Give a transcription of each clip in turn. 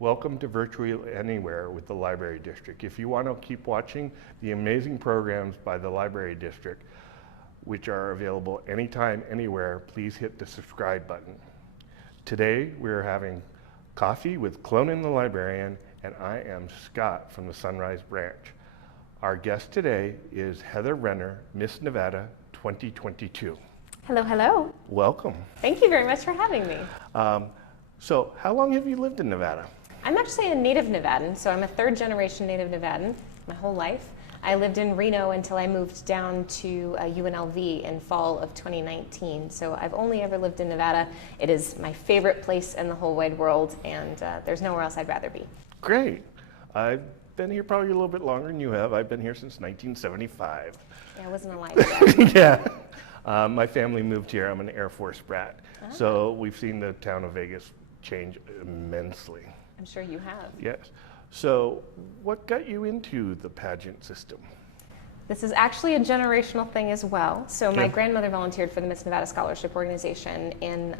Welcome to Virtually Anywhere with the Library District. If you want to keep watching the amazing programs by the Library District, which are available anytime, anywhere, please hit the subscribe button. Today, we're having coffee with Clonan the Librarian, and I am Scott from the Sunrise Branch. Our guest today is Heather Renner, Miss Nevada 2022. Hello, hello. Welcome. Thank you very much for having me. So how long have you lived in Nevada? I'm actually a native Nevadan, so I'm a third generation native Nevadan my whole life. I lived in Reno until I moved down to UNLV in fall of 2019. So I've only ever lived in Nevada. It is my favorite place in the whole wide world, and there's nowhere else I'd rather be. Great. I've been here probably a little bit longer than you have. I've been here since 1975. Yeah, I wasn't alive yet. Yeah. My family moved here. I'm an Air Force brat. Ah. So we've seen the town of Vegas change immensely. I'm sure you have. Yes. So what got you into the pageant system? This is actually a generational thing as well. So my Yeah. grandmother volunteered for the Miss Nevada Scholarship Organization in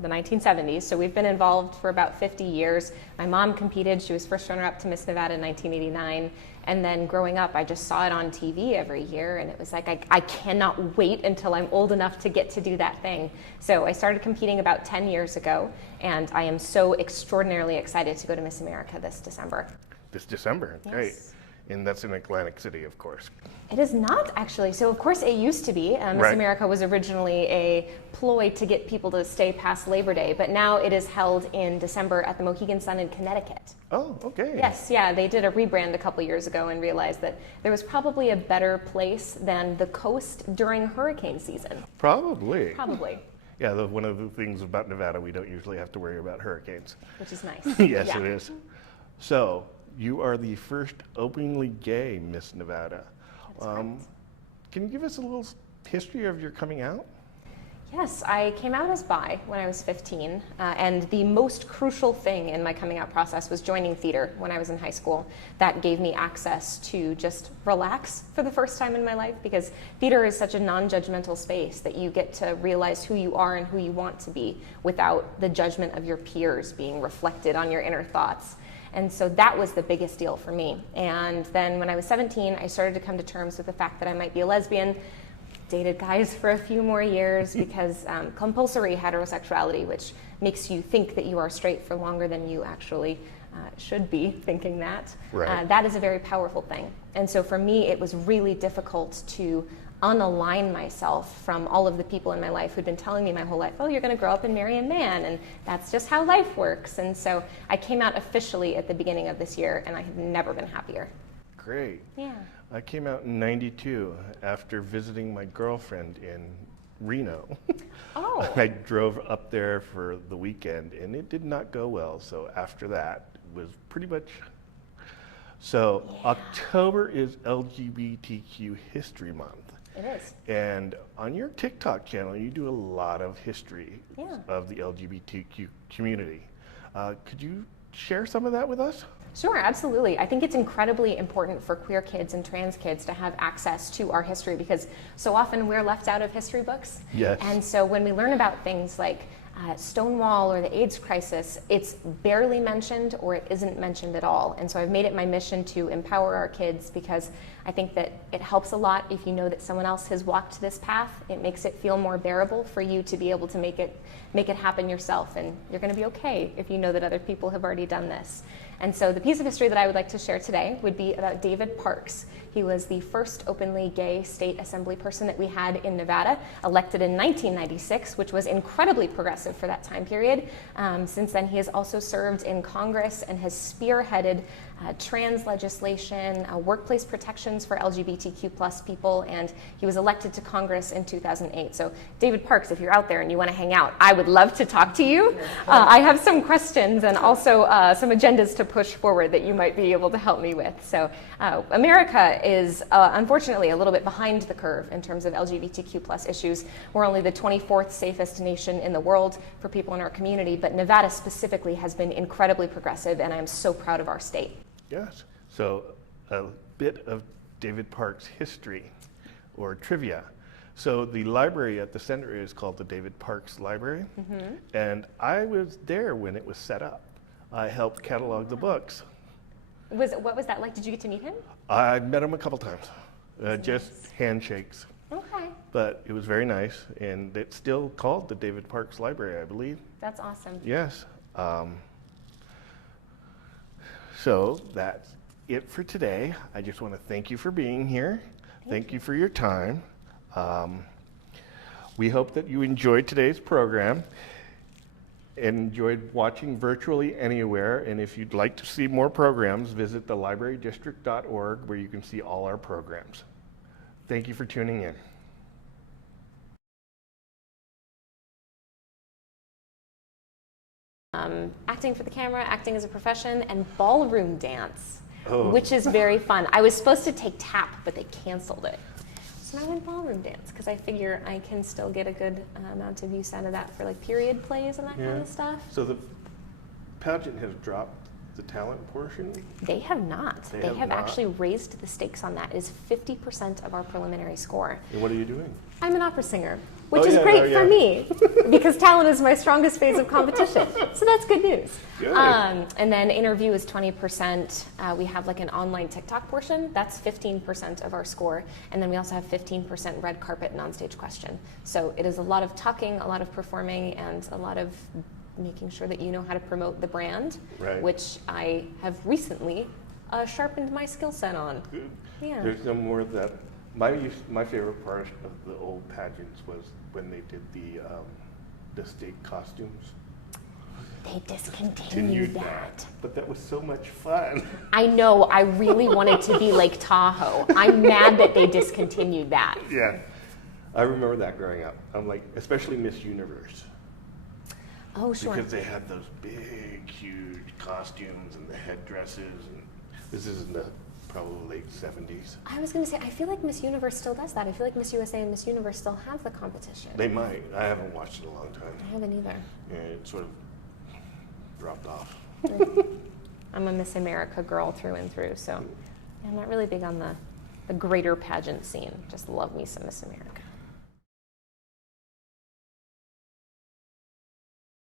the 1970s. So we've been involved for about 50 years. My mom competed. She was first runner-up to Miss Nevada in 1989. And then growing up, I just saw it on TV every year, and it was like, I cannot wait until I'm old enough to get to do that thing. So I started competing about 10 years ago, and I am so extraordinarily excited to go to Miss America this December. This December. Yes. Great. And that's in Atlantic City, of course. It is not, actually. So, of course, it used to be. Miss Right. America was originally a ploy to get people to stay past Labor Day, but now it is held in December at the Mohegan Sun in Connecticut. Oh, okay. Yes, yeah, they did a rebrand a couple years ago and realized that there was probably a better place than the coast during hurricane season. Probably. Probably, Yeah, one of the things about Nevada, we don't usually have to worry about hurricanes. which is nice. Yes, Yeah. it is. So, you are the first openly gay Miss Nevada. That's right. Can you give us a little history of your coming out? Yes, I came out as bi when I was 15, and the most crucial thing in my coming out process was joining theater when I was in high school. That gave me access to just relax for the first time in my life, because theater is such a non-judgmental space that you get to realize who you are and who you want to be without the judgment of your peers being reflected on your inner thoughts. And so that was the biggest deal for me. And then when I was 17, I started to come to terms with the fact that I might be a lesbian. Dated guys for a few more years because compulsory heterosexuality, which makes you think that you are straight for longer than you actually should be thinking that. Right. That is a very powerful thing. And so for me, it was really difficult to unalign myself from all of the people in my life who'd been telling me my whole life, oh, you're going to grow up and marry a man, and that's just how life works. And so I came out officially at the beginning of this year, and I have never been happier. Great. Yeah. I came out in '92 after visiting my girlfriend in Reno. Oh. I drove up there for the weekend, and it did not go well. So after that, it was pretty much. So Yeah. October is LGBTQ History Month. It is. And on your TikTok channel, you do a lot of history Yeah. of the LGBTQ community. Could you share some of that with us? Sure, absolutely. I think it's incredibly important for queer kids and trans kids to have access to our history, because so often we're left out of history books. Yes. And so when we learn about things like Stonewall or the AIDS crisis, it's barely mentioned or it isn't mentioned at all. And so I've made it my mission to empower our kids, because I think that it helps a lot if you know that someone else has walked this path. It makes it feel more bearable for you to be able to make it happen yourself, and you're going to be okay if you know that other people have already done this. And so the piece of history that I would like to share today would be about David Parks. He was the first openly gay state assembly person that we had in Nevada, elected in 1996, which was incredibly progressive for that time period. Since then, he has also served in Congress and has spearheaded trans legislation, workplace protections for LGBTQ plus people, and he was elected to Congress in 2008. So David Parks, if you're out there and you want to hang out, I would love to talk to you. I have some questions and also some agendas to push forward that you might be able to help me with. So America is unfortunately a little bit behind the curve in terms of LGBTQ plus issues. We're only the 24th safest nation in the world for people in our community, but Nevada specifically has been incredibly progressive, and I am so proud of our state. Yes. So a bit of David Parks' history or trivia. So the library at the center is called the David Parks Library, and I was there when it was set up. I helped catalog the books. What was that like? Did you get to meet him? I met him a couple times, just nice. handshakes. Okay. But it was very nice, and it's still called the David Parks Library, I believe. That's awesome. Yes. So that's it for today. I just want to thank you for being here. Thank you for your time. We hope that you enjoyed today's program and enjoyed watching virtually anywhere. And if you'd like to see more programs, visit thelibrarydistrict.org where you can see all our programs. Thank you for tuning in. Acting for the camera, acting as a profession, and ballroom dance, Oh. which is very fun. I was supposed to take tap, but they canceled it. So now I went ballroom dance because I figure I can still get a good amount of use out of that for like period plays and that kind of stuff. So the pageant has dropped the talent portion? They have not. They have not? actually raised the stakes on that. It is 50% of our preliminary score. And what are you doing? I'm an opera singer, which Oh, is yeah, great oh, yeah. for me because talent is my strongest phase of competition. So that's good news. Good. And then interview is 20%. We have like an online TikTok portion. That's 15% of our score. And then we also have 15% red carpet and onstage question. So it is a lot of talking, a lot of performing, and a lot of making sure that you know how to promote the brand, Right. which I have recently sharpened my skill set on. Good. Yeah. There's no more of that. My favorite part of the old pageants was when they did the state costumes. They discontinued that. that. But that was so much fun. I know, I really wanted to be Lake Tahoe. I'm mad that they discontinued that. Yeah. I remember that growing up. I'm like, especially Miss Universe. Oh, sure. Because they had those big, huge costumes and the headdresses. And this is in the probably late 70s. I was going to say, I feel like Miss Universe still does that. I feel like Miss USA and Miss Universe still have the competition. They might. I haven't watched it in a long time. I haven't either. Yeah, it sort of dropped off. I'm a Miss America girl through and through, so I'm not really big on the greater pageant scene. Just love me some Miss America.